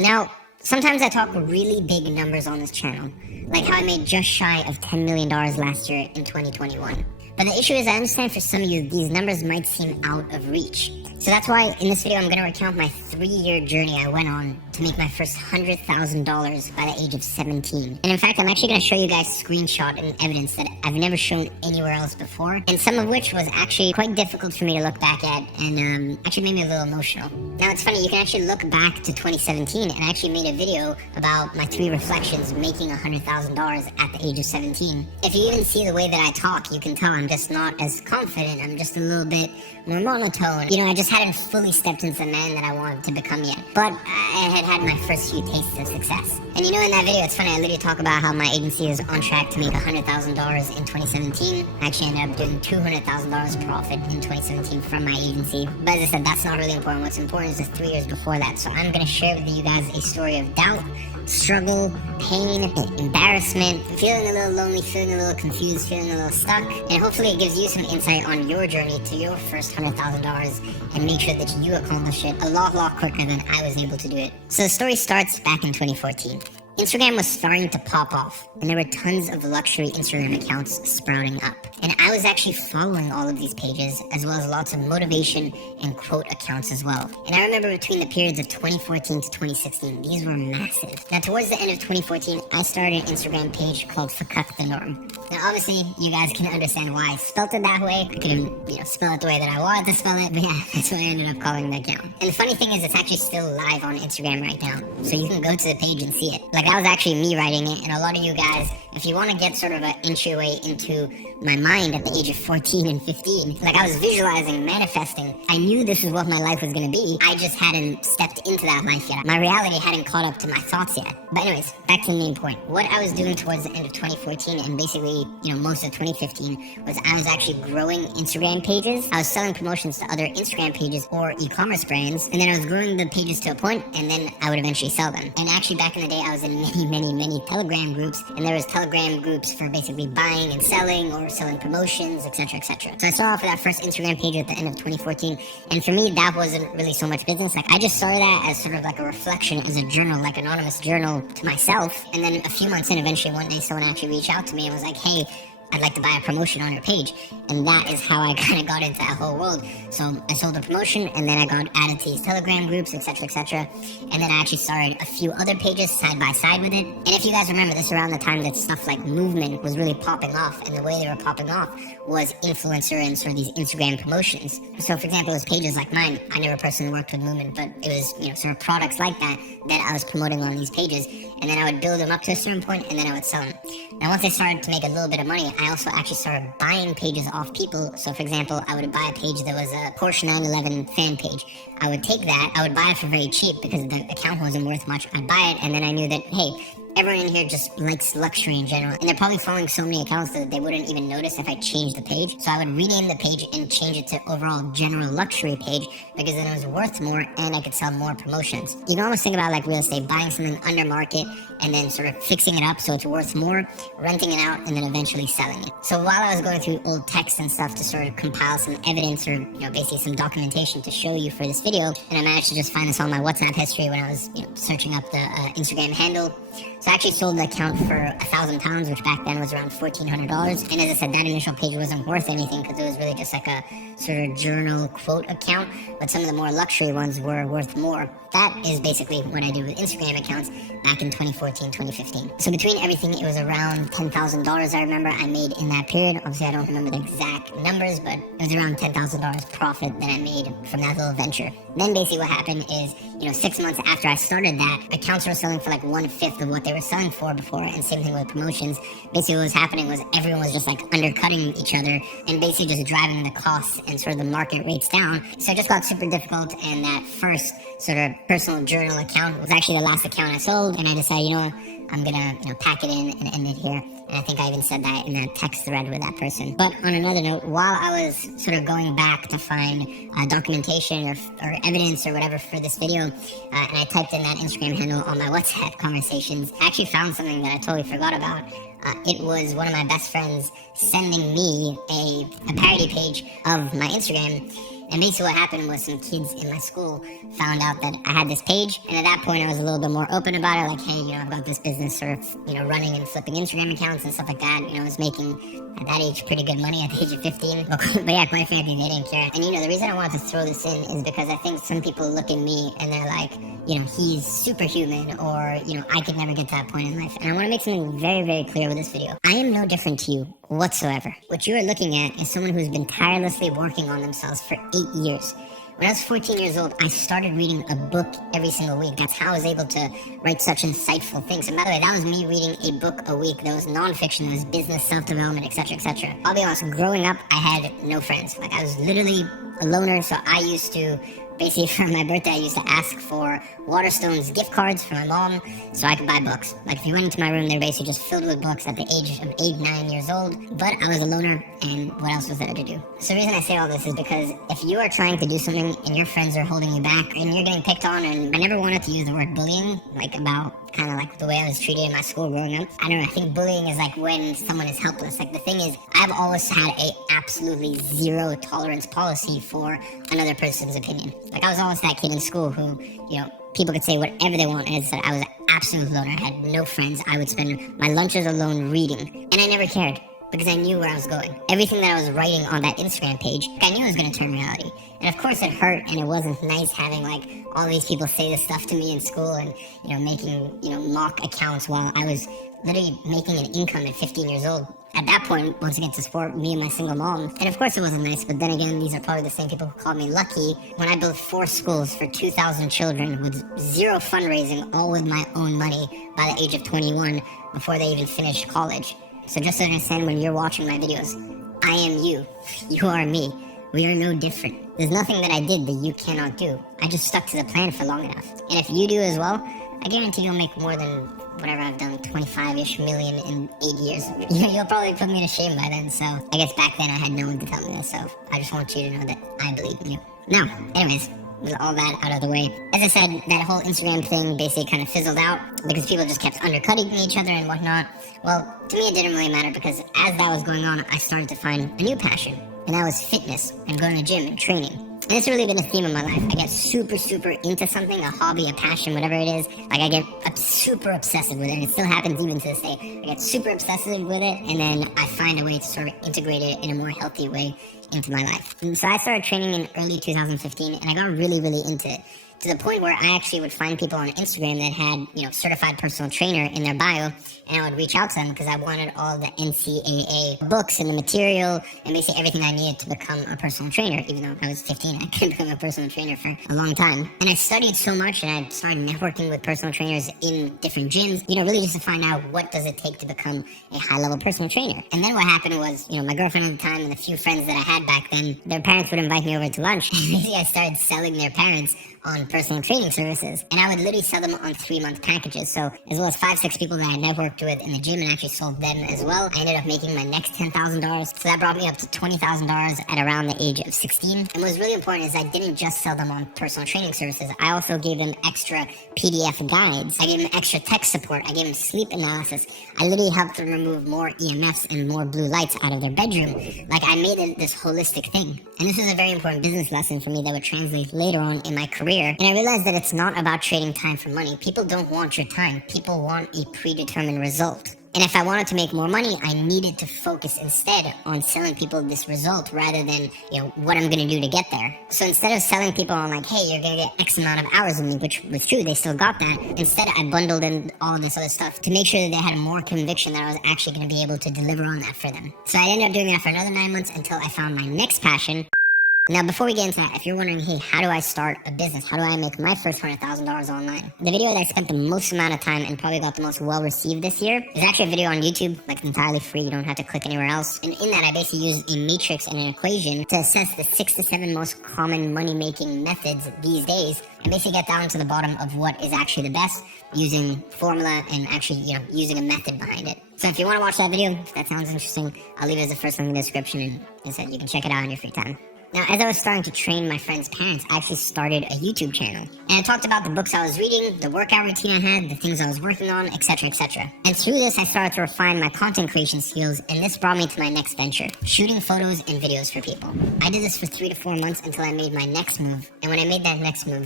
Now, sometimes I talk really big numbers on this channel, like how I made just shy of $10 million last year in 2021. But the issue is I understand for some of you, these numbers might seem out of reach. So that's why in this video, I'm going to recount my 3-year journey I went on to make my first $100,000 by the age of 17. And in fact, I'm actually going to show you guys screenshot and evidence that I've never shown anywhere else before, and some of which was actually quite difficult for me to look back at and actually made me a little emotional. Now, it's funny, you can actually look back to 2017 and I actually made a video about my 3 reflections making $100,000 at the age of 17. If you even see the way that I talk, you can tell I'm just not as confident. I'm just a little bit more monotone. You know, I just hadn't fully stepped into the man that I wanted to become yet. But I had my first few tastes of success. And you know, in that video, it's funny, I literally talk about how my agency is on track to make $100,000 in 2017. I actually ended up doing $200,000 profit in 2017 from my agency. But as I said, that's not really important. What's important is the 3 years before that. So I'm going to share with you guys a story of doubt, struggle, pain, embarrassment, feeling a little lonely, feeling a little confused, feeling a little stuck, and hopefully it gives you some insight on your journey to your first $100,000 and make sure that you accomplish it a lot quicker than I was able to do it. So the story starts back in 2014. Instagram was starting to pop off, and there were tons of luxury Instagram accounts sprouting up. And I was actually following all of these pages, as well as lots of motivation and quote accounts as well. And I remember between the periods of 2014 to 2016, these were massive. Now, towards the end of 2014, I started an Instagram page called Fuck the Norm. Now, obviously, you guys can understand why I spelt it that way. I couldn't, spell it the way that I wanted to spell it, but yeah, that's what I ended up calling the account. And the funny thing is, it's actually still live on Instagram right now, so you can go to the page and see it. Like, that was actually me writing it, and a lot of you guys, if you want to get sort of an entryway into my mind at the age of 14 and 15, like I was visualizing, manifesting. I knew this is what my life was going to be. I just hadn't stepped into that life yet. My reality hadn't caught up to my thoughts yet. But anyways, back to the main point. What I was doing towards the end of 2014 and basically, most of 2015 was I was actually growing Instagram pages. I was selling promotions to other Instagram pages or e-commerce brands, and then I was growing the pages to a point, and then I would eventually sell them. And actually back in the day, I was in many Telegram groups, and there was Telegram groups for basically buying and selling or selling promotions, etc. So I started off with that first Instagram page at the end of 2014, and for me, that wasn't really so much business. Like, I just saw that as sort of like a reflection, as a journal, like anonymous journal to myself. And then a few months in, eventually one day someone actually reached out to me and was like, hey, I'd like to buy a promotion on your page. And that is how I kind of got into that whole world. So I sold a promotion, and then I got added to these Telegram groups, etc. And then I actually started a few other pages side by side with it. And if you guys remember, this around the time that stuff like Movement was really popping off, and the way they were popping off was influencer and sort of these Instagram promotions. So for example, it was pages like mine. I never personally worked with Movement, but it was, sort of products like that I was promoting on these pages. And then I would build them up to a certain point, and then I would sell them. Now, once I started to make a little bit of money, I also actually started buying pages off people. So for example, I would buy a page that was a Porsche 911 fan page. I would take that, I would buy it for very cheap because the account wasn't worth much. I'd buy it, and then I knew that, hey, everyone in here just likes luxury in general, and they're probably following so many accounts that they wouldn't even notice if I changed the page. So I would rename the page and change it to overall general luxury page, because then it was worth more and I could sell more promotions. You can almost think about like real estate, buying something under market and then sort of fixing it up so it's worth more, renting it out, and then eventually selling it. So while I was going through old texts and stuff to sort of compile some evidence or basically some documentation to show you for this video, and I managed to just find this on my WhatsApp history when I was searching up the Instagram handle. So I actually sold the account for £1,000, which back then was around $1,400. And as I said, that initial page wasn't worth anything because it was really just like a sort of journal quote account, but some of the more luxury ones were worth more. That is basically what I did with Instagram accounts back in 2014, 2015. So between everything, it was around $10,000 I remember I made in that period. Obviously, I don't remember the exact numbers, but it was around $10,000 profit that I made from that little venture. Then basically what happened is, 6 months after I started that, accounts were selling for like 1/5 of what they were selling for before, and same thing with promotions. Basically what was happening was everyone was just like undercutting each other and basically just driving the costs and sort of the market rates down. So it just got super difficult, and that first sort of personal journal account was actually the last account I sold, and I decided, I'm gonna pack it in and end it here. And I think I even said that in a text thread with that person. But on another note, while I was sort of going back to find documentation or evidence or whatever for this video, and I typed in that Instagram handle on my WhatsApp conversations, I actually found something that I totally forgot about. It was one of my best friends sending me a parody page of my Instagram. And basically what happened was some kids in my school found out that I had this page, and at that point I was a little bit more open about it, like, hey, I've got this business sort of, running and flipping Instagram accounts and stuff like that. I was making, at that age, pretty good money at the age of 15. But yeah, quite frankly, they didn't care. And the reason I wanted to throw this in is because I think some people look at me and they're like, he's superhuman, or, I could never get to that point in life. And I want to make something very, very clear with this video. I am no different to you whatsoever. What you are looking at is someone who's been tirelessly working on themselves for 8 years. When I was 14 years old, I started reading a book every single week. That's how I was able to write such insightful things. And by the way, that was me reading a book a week. There was nonfiction, there was business, self-development, etc., etc. I'll be honest, growing up, I had no friends. Like, I was literally a loner, so I used to, basically for my birthday, I used to ask for Waterstone's gift cards for my mom so I could buy books. Like, if you went into my room, they're basically just filled with books at the age of 8, 9 years old. But I was a loner, and what else was there to do? So the reason I say all this is because if you are trying to do something and your friends are holding you back and you're getting picked on, and I never wanted to use the word bullying, like about kind of like the way I was treated in my school growing up. I don't know, I think bullying is like when someone is helpless. Like, the thing is, I've always had a absolutely zero tolerance policy for another person's opinion. Like, I was always that kid in school who, people could say whatever they want, and I said I was an absolute loner. I had no friends. I would spend my lunches alone reading, and I never cared because I knew where I was going. Everything that I was writing on that Instagram page, I knew it was going to turn reality. And of course it hurt, and it wasn't nice having like all these people say this stuff to me in school, and making mock accounts while I was literally making an income at 15 years old. At that point, once again, to support me and my single mom. And of course it wasn't nice, but then again, these are probably the same people who called me lucky when I built 4 schools for 2,000 children with zero fundraising, all with my own money by the age of 21 before they even finished college. So just to understand, when you're watching my videos, I am you. You are me. We are no different. There's nothing that I did that you cannot do. I just stuck to the plan for long enough. And if you do as well, I guarantee you'll make more than whatever I've done, 25-ish million in 8 years. You'll probably put me to shame by then, so I guess back then I had no one to tell me this, so I just want you to know that I believe in you. Now, anyways, with all that out of the way, as I said, that whole Instagram thing basically kind of fizzled out because people just kept undercutting each other and whatnot. Well, to me it didn't really matter because as that was going on, I started to find a new passion, and that was fitness and going to the gym and training. And it's really been a theme of my life. I get super, super into something, a hobby, a passion, whatever it is. Like, I get super obsessive with it, and it still happens even to this day. I get super obsessive with it, and then I find a way to sort of integrate it in a more healthy way into my life. And so I started training in early 2015, and I got really, really into it. To the point where I actually would find people on Instagram that had, certified personal trainer in their bio, and I would reach out to them because I wanted all the NCAA books and the material and basically everything I needed to become a personal trainer. Even though I was 15, I couldn't become a personal trainer for a long time. And I studied so much, and I started networking with personal trainers in different gyms, really just to find out what does it take to become a high-level personal trainer. And then what happened was, my girlfriend at the time and the few friends that I had back then, their parents would invite me over to lunch. And basically I started selling their parents on personal training services, and I would literally sell them on 3-month packages. So as well as 5-6 people that I networked with in the gym and actually sold them as well, I ended up making my next $10,000. So that brought me up to $20,000 at around the age of 16. And what was really important is I didn't just sell them on personal training services. I also gave them extra PDF guides. I gave them extra tech support. I gave them sleep analysis. I literally helped them remove more EMFs and more blue lights out of their bedroom. Like, I made it this holistic thing. And this is a very important business lesson for me that would translate later on in my career. And I realized that it's not about trading time for money. People don't want your time. People want a predetermined result. And if I wanted to make more money, I needed to focus instead on selling people this result rather than, what I'm going to do to get there. So instead of selling people on like, hey, you're going to get X amount of hours with me, which was true, they still got that. Instead, I bundled in all this other stuff to make sure that they had more conviction that I was actually going to be able to deliver on that for them. So I ended up doing that for another 9 months until I found my next passion. Now, before we get into that, if you're wondering, hey, how do I start a business? How do I make my first $100,000 online? The video that I spent the most amount of time and probably got the most well-received this year is actually a video on YouTube, like entirely free. You don't have to click anywhere else. And in that, I basically used a matrix and an equation to assess the 6 to 7 most common money-making methods these days and basically get down to the bottom of what is actually the best using formula and actually, using a method behind it. So if you want to watch that video, if that sounds interesting, I'll leave it as the first link in the description, and as I said, you can check it out in your free time. Now, as I was starting to train my friend's pants, I actually started a YouTube channel. And I talked about the books I was reading, the workout routine I had, the things I was working on, etc, etc. And through this, I started to refine my content creation skills, and this brought me to my next venture, shooting photos and videos for people. I did this for 3 to 4 months until I made my next move. And when I made that next move,